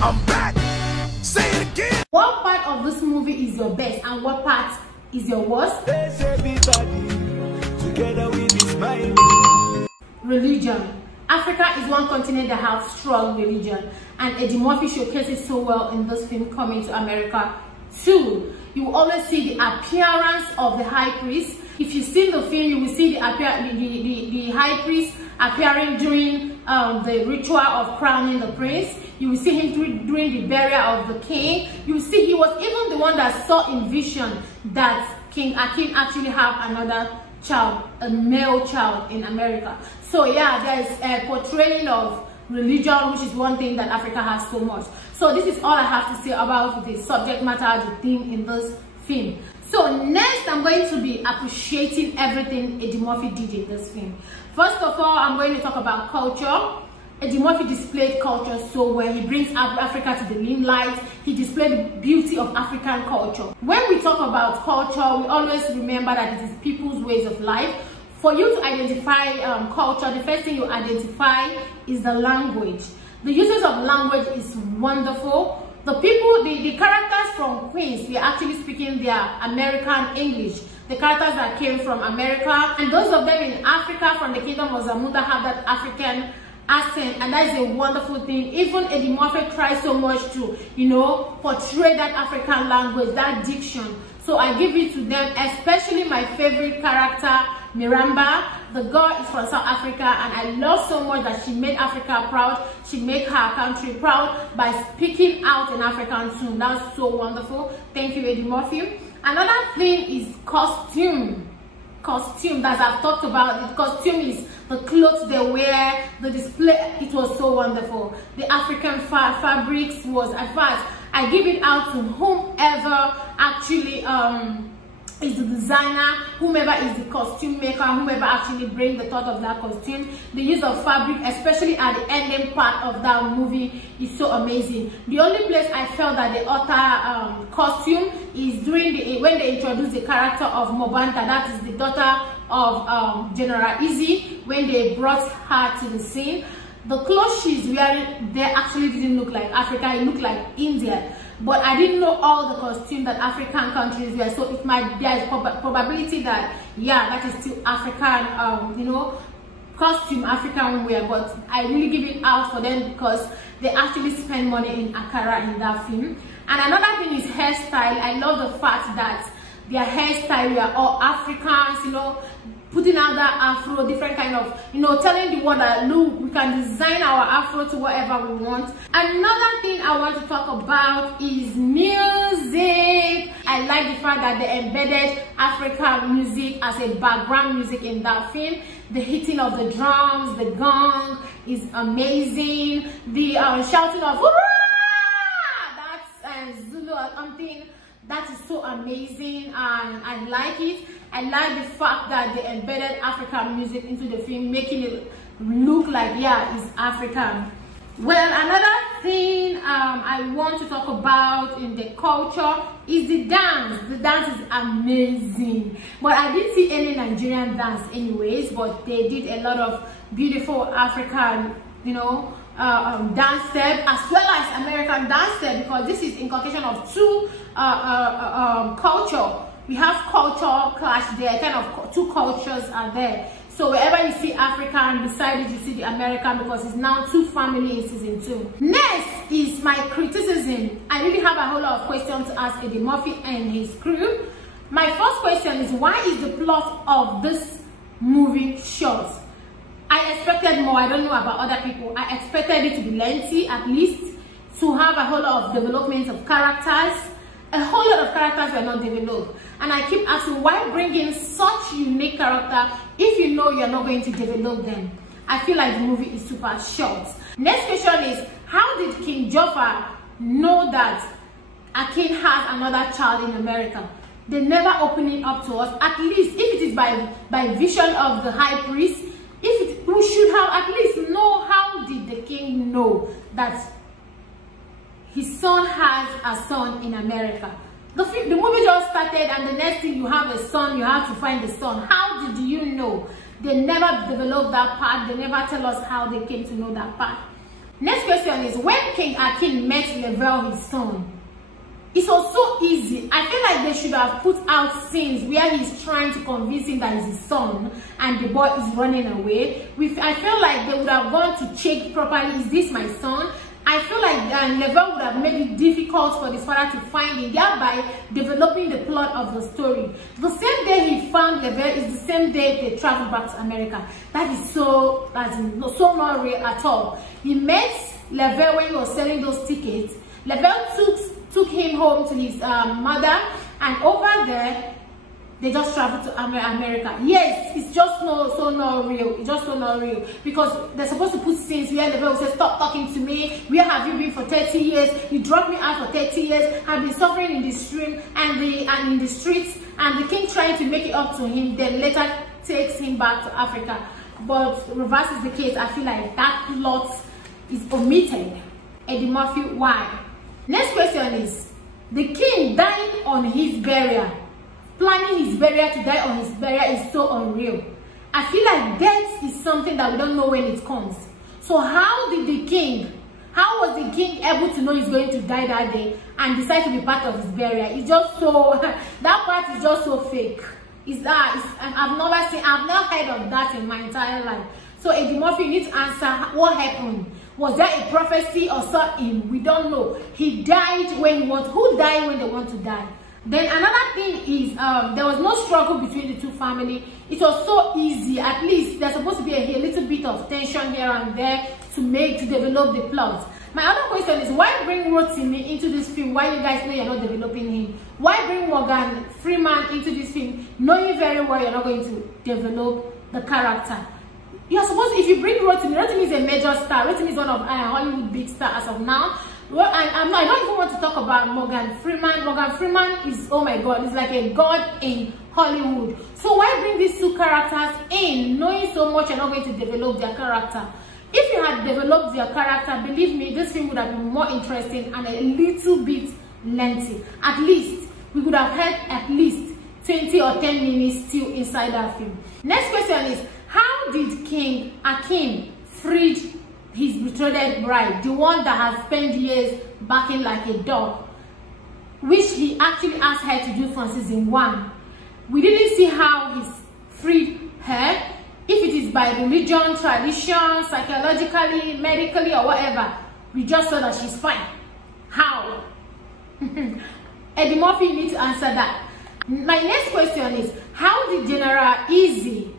I'm back. Say it again. What part of this movie is your best and what part is your worst? Let's everybody together with this mind. Religion. Africa is one continent that has strong religion, and Eddie Murphy showcases so well in this film Coming to America 2. You will always see the appearance of the high priest. If you've seen the film, you will see the high priest appearing during the ritual of crowning the prince. You will see him during the burial of the king. You will see he was even the one that saw in vision that King Akin actually have another child, a male child in America. So yeah, there is a portraying of religion, which is one thing that Africa has so much. So this is all I have to say about the subject matter, the theme in this film. So next, I'm going to be appreciating everything Eddie Murphy did in this film. First of all, I'm going to talk about culture. Eddie Murphy displayed culture so well. He brings Africa to the limelight. He displayed the beauty of African culture. When we talk about culture, we always remember that it is people's ways of life. For you to identify culture, the first thing you identify is the language. The uses of language is wonderful. The people, the characters from Queens, we are actually speaking their American English. The characters that came from America, and those of them in Africa from the Kingdom of Zamunda have that African accent, and that is a wonderful thing. Even Eddie Murphy tries so much to, you know, portray that African language, that diction. So I give it to them, especially my favorite character, Miranda. The girl is from South Africa, and I love so much that she made Africa proud. She made her country proud by speaking out in African tune. That's so wonderful. Thank you, Eddie Murphy. Another thing is costume. Costume that I've talked about. The costume is the clothes they wear, the display. It was so wonderful. The African fabrics was, at first, I give it out to whomever actually is the designer, whomever is the costume maker, whomever actually bring the thought of that costume. The use of fabric, especially at the ending part of that movie, is so amazing. The only place I felt that the author costume is during when they introduced the character of Mobanta, that is the daughter of General Izzy, when they brought her to the scene. The clothes she's wearing there actually didn't look like Africa, it looked like India. But I didn't know all the costume that African countries wear, so it might, there is probability that, yeah, that is still African, you know, costume, African wear. But I really give it out for them because they actually spend money in Accra in that film. And another thing is hairstyle. I love the fact that their hairstyle, we are all Africans, you know, putting out that afro, different kind of, you know, telling the world that look, we can design our afro to whatever we want. Another thing I want to talk about is music. I like the fact that they embedded African music as a background music in that film. The hitting of the drums, the gong is amazing. The shouting of hurrah! That's Zulu or something. That is so amazing, and I like it. I like the fact that they embedded African music into the film, making it look like, yeah, it's African. Well, another thing I want to talk about in the culture is the dance. The dance is amazing, but I didn't see any Nigerian dance anyways, but they did a lot of beautiful African, you know, dance step as well as American dance step, because this is inculcation of two culture. We have culture clash there, kind of two cultures are there. So wherever you see African, beside it you see the American, because it's now two family in season 2. Next is my criticism. I really have a whole lot of questions to ask Eddie Murphy and his crew. My first question is, why is the plot of this movie short? I expected more. I don't know about other people. I expected it to be lengthy, at least, to have a whole lot of development of characters. A whole lot of characters were not developed, and I keep asking, why bring in such unique character if you know you're not going to develop them? I feel like the movie is super short. Next question is, how did King Joffa know that Akin has another child in America? They never open it up to us. At least if it is by vision of the high priest, we should have at least know, how did the king know that his son has a son in America? The movie just started, and the next thing you have a son, you have to find the son. How did you know? They never developed that part. They never tell us how they came to know that part. Next question is, when King Akin met Level, his son, it was so easy. I feel like they should have put out scenes where he's trying to convince him that it's his son and the boy is running away. I feel like they would have gone to check properly, is this my son? I feel like Level would have made it difficult for his father to find him, thereby developing the plot of the story. The same day he found Level is the same day they traveled back to America. That is so not real at all. He met Level when he was selling those tickets. Level took him home to his mother, and over there they just traveled to America. Yes, it's just so not real. It's just so not real, because they're supposed to put scenes where Level will say, stop talking to me, where have you been for 30 years, you dropped me out for 30 years, I've been suffering in the stream and in the streets, and the king trying to make it up to him, then later takes him back to Africa. But reverse is the case. I feel like that plot is omitted. Eddie Murphy, why? Next question is, the king dying on his burial, planning his burial to die on his burial is so unreal. I feel like death is something that we don't know when it comes. So how was the king able to know he's going to die that day and decide to be part of his burial? It's just so, that part is just so fake. I've never heard of that in my entire life. So Eddie Murphy, you need to answer what happened. Was there a prophecy or something? We don't know. He died when he wants. Who died when they want to die? Then another thing is, there was no struggle between the two families. It was so easy. At least there's supposed to be a little bit of tension here and there to develop the plot. My other question is, why bring Rotimi into this film while you guys know you're not developing him? Why bring Morgan Freeman into this film knowing very well you're not going to develop the character? You're supposed to, if you bring Rotimi is a major star. Rotimi is one of Hollywood big stars as of now. Well, I don't even want to talk about Morgan Freeman. Morgan Freeman is, oh my god, he's like a god in Hollywood. So why bring these two characters in, knowing so much you're not going to develop their character? If you had developed their character, believe me, this film would have been more interesting and a little bit lengthy. At least, we could have had at least 20 or 10 minutes still inside that film. Next question is, how did King Akin free his betrothed bride, the one that has spent years barking like a dog, which he actually asked her to do from season 1? We didn't see how he freed her. If it is by religion, tradition, psychologically, medically, or whatever, we just saw that she's fine. How? Eddie Murphy, you need to answer that. My next question is, how did General Easy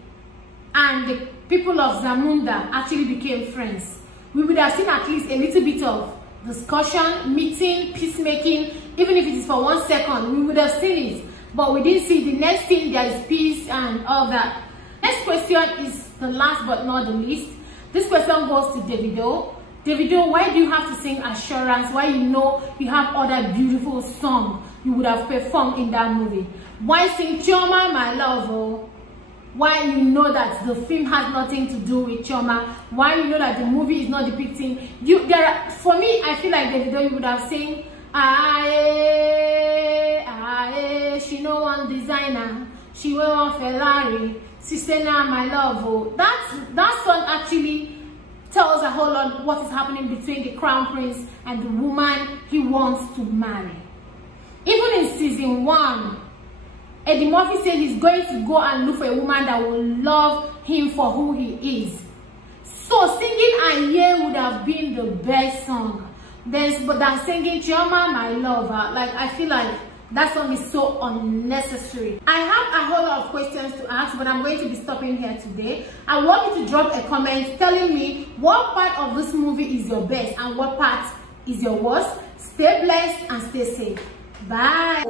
and the people of Zamunda actually became friends? We would have seen at least a little bit of discussion, meeting, peacemaking, even if it is for 1 second, we would have seen it. But we didn't see. The next thing, there is peace and all that. Next question is the last but not the least. This question goes to Davido. Davido, why do you have to sing Assurance? Why you know you have other beautiful songs you would have performed in that movie? Why sing Chioma, my love? Oh? Why you know that the film has nothing to do with Chioma? Why you know that the movie is not depicting you? For me, I feel like Davido, you would have sing she no one designer, she will want Ferrari, sister now my love. Oh. That song actually tells a whole lot what is happening between the crown prince and the woman he wants to marry. Even in season 1, Eddie Murphy said he's going to go and look for a woman that will love him for who he is. So singing Aye would have been the best song. But than singing Chioma, my love, like I feel like that song is so unnecessary. I have a whole lot of questions to ask, but I'm going to be stopping here today. I want you to drop a comment telling me what part of this movie is your best and what part is your worst. Stay blessed and stay safe. Bye.